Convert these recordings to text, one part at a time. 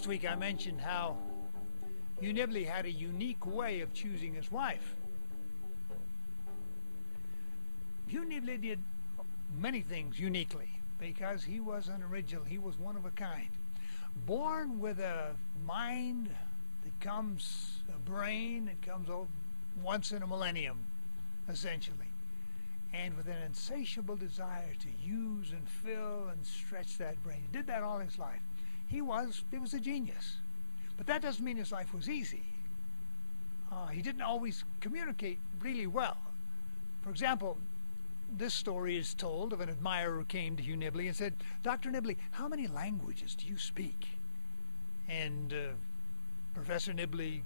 Last week I mentioned how Hugh Nibley had a unique way of choosing his wife. Hugh Nibley did many things uniquely because he was an original. He was one of a kind. Born with a mind that comes, a brain that comes once in a millennium, essentially. And with an insatiable desire to use and fill and stretch that brain. He did that all his life. He was a genius. But that doesn't mean his life was easy. He didn't always communicate really well. For example, this story is told of an admirer who came to Hugh Nibley and said, "Dr. Nibley, how many languages do you speak?" And Professor Nibley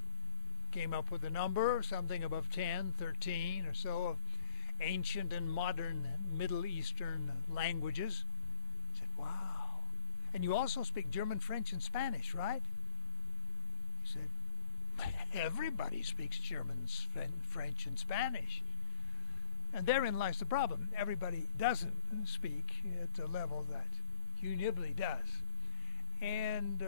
came up with a number, something above 10, 13 or so, of ancient and modern Middle Eastern languages. He said, "Wow. And you also speak German, French, and Spanish, right?" He said, "Everybody speaks German, French, and Spanish." And therein lies the problem. Everybody doesn't speak at the level that Hugh Nibley does. And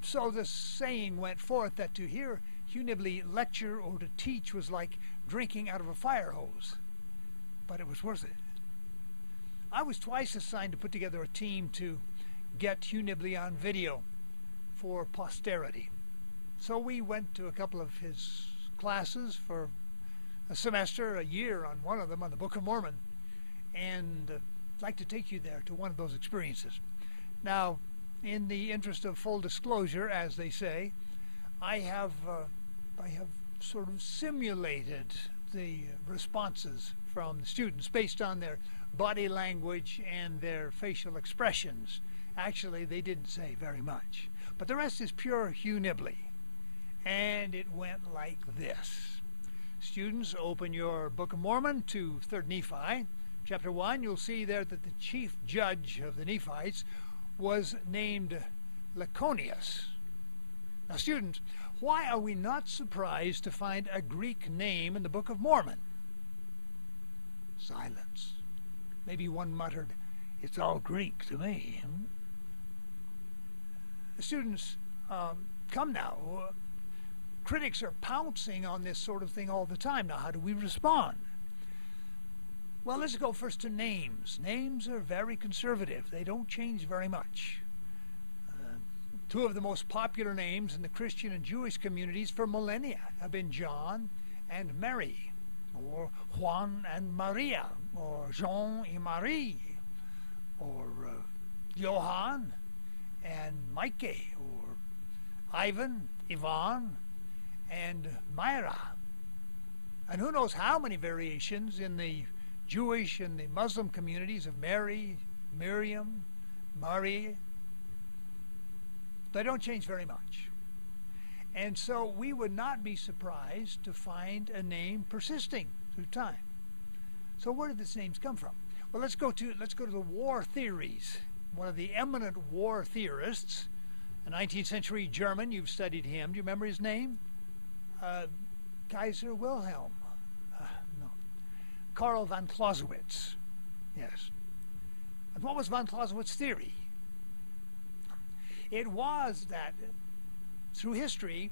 so the saying went forth that to hear Hugh Nibley lecture or to teach was like drinking out of a fire hose. But it was worth it. I was twice assigned to put together a team to get Hugh Nibley on video for posterity. So we went to a couple of his classes for a semester, a year on one of them, on the Book of Mormon. And I'd like to take you there to one of those experiences. Now, in the interest of full disclosure, as they say, I have sort of simulated the responses from the students based on their body language and their facial expressions. Actually, they didn't say very much. But the rest is pure Hugh Nibley. And it went like this. Students, open your Book of Mormon to 3rd Nephi. Chapter 1, you'll see there that the chief judge of the Nephites was named Laconius. Now, students, why are we not surprised to find a Greek name in the Book of Mormon? Silence. Maybe one muttered, "It's all Greek to me." Students, come now. Critics are pouncing on this sort of thing all the time. Now, how do we respond? Well, let's go first to names. Names are very conservative. They don't change very much. Two of the most popular names in the Christian and Jewish communities for millennia have been John and Mary, or Juan and Maria, or Jean and Marie, or Johann and Mike, or Ivan, Ivan, and Myra. And who knows how many variations in the Jewish and the Muslim communities of Mary, Miriam, Marie. They don't change very much. And so we would not be surprised to find a name persisting through time. So where did these names come from? Well, let's go to the war theories. One of the eminent war theorists, a 19th century German, you've studied him. Do you remember his name? Kaiser Wilhelm. No. Karl von Clausewitz. Yes. And what was von Clausewitz's theory? It was that through history,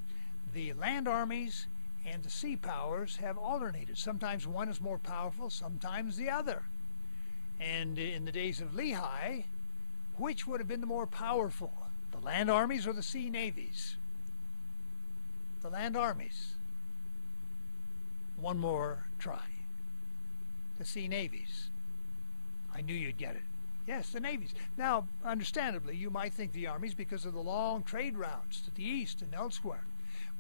the land armies and the sea powers have alternated. Sometimes one is more powerful, sometimes the other. And in the days of Lehi, which would have been the more powerful, the land armies or the sea navies? The land armies. One more try. The sea navies. I knew you'd get it. Yes, the navies. Now, understandably, you might think the armies because of the long trade routes to the east and elsewhere.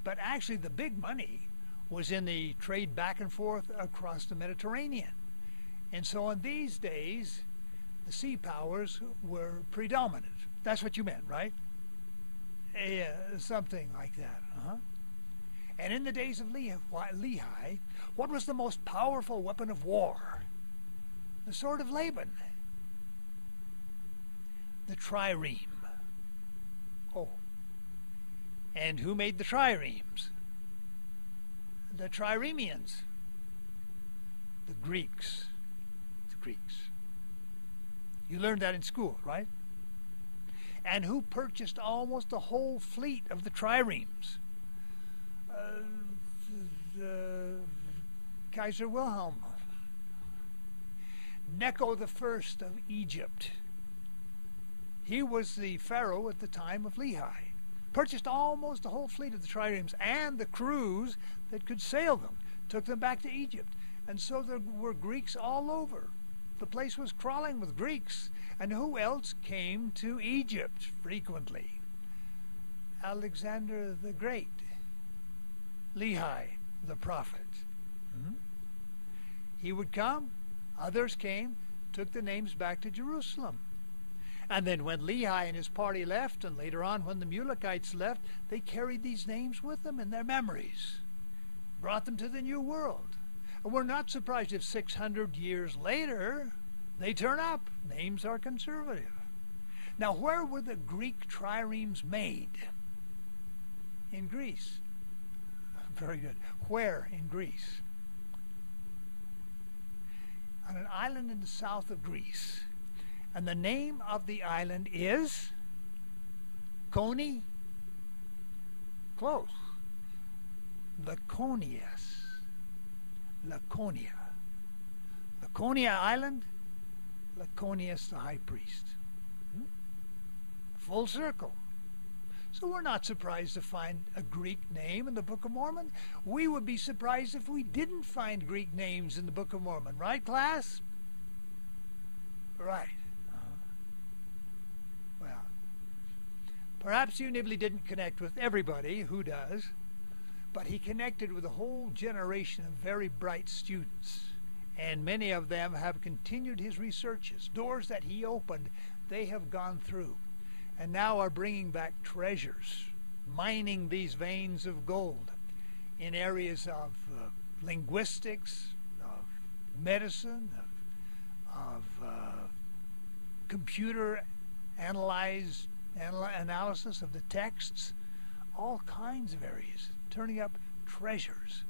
But actually, the big money was in the trade back and forth across the Mediterranean. And so in these days, the sea powers were predominant. That's what you meant, right? Yeah, something like that. And in the days of Lehi, what was the most powerful weapon of war? The sword of Laban. The trireme. Oh. And who made the triremes? The triremians. The Greeks. The Greeks. You learned that in school, right? and who purchased almost the whole fleet of the triremes. The Kaiser Wilhelm, Necho the First of Egypt. He was the pharaoh at the time of Lehi. Purchased almost the whole fleet of the triremes and the crews that could sail them. Took them back to Egypt. And so there were Greeks all over. The place was crawling with Greeks. And who else came to Egypt frequently? Alexander the Great. Lehi, the prophet. He would come, others came, took the names back to Jerusalem. And then when Lehi and his party left, and later on when the Mulekites left, they carried these names with them in their memories, brought them to the New World. And we're not surprised if 600 years later they turn up. Names are conservative. Now, where were the Greek triremes made? In Greece. Very good. Where in Greece? On an island in the south of Greece. And the name of the island is Coney? Close. Laconius. Laconia. Laconia Island, Laconius the high priest. Full circle. So we're not surprised to find a Greek name in the Book of Mormon. We would be surprised if we didn't find Greek names in the Book of Mormon. Right, class? Right. Well, perhaps Hugh Nibley didn't connect with everybody. Who does? But he connected with a whole generation of very bright students. And many of them have continued his researches. Doors that he opened, they have gone through. And now are bringing back treasures, mining these veins of gold in areas of linguistics, of medicine, of computer analysis of the texts, all kinds of areas, turning up treasures.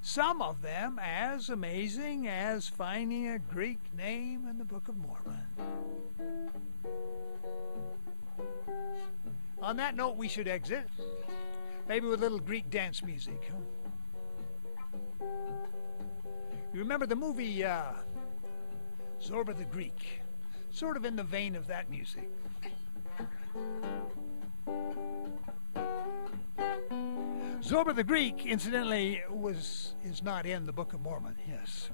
Some of them as amazing as finding a Greek name in the Book of Mormon. On that note, we should exit, maybe with a little Greek dance music. You remember the movie Zorba the Greek? Sort of in the vein of that music. Zorba the Greek, incidentally, is not in the Book of Mormon, yes.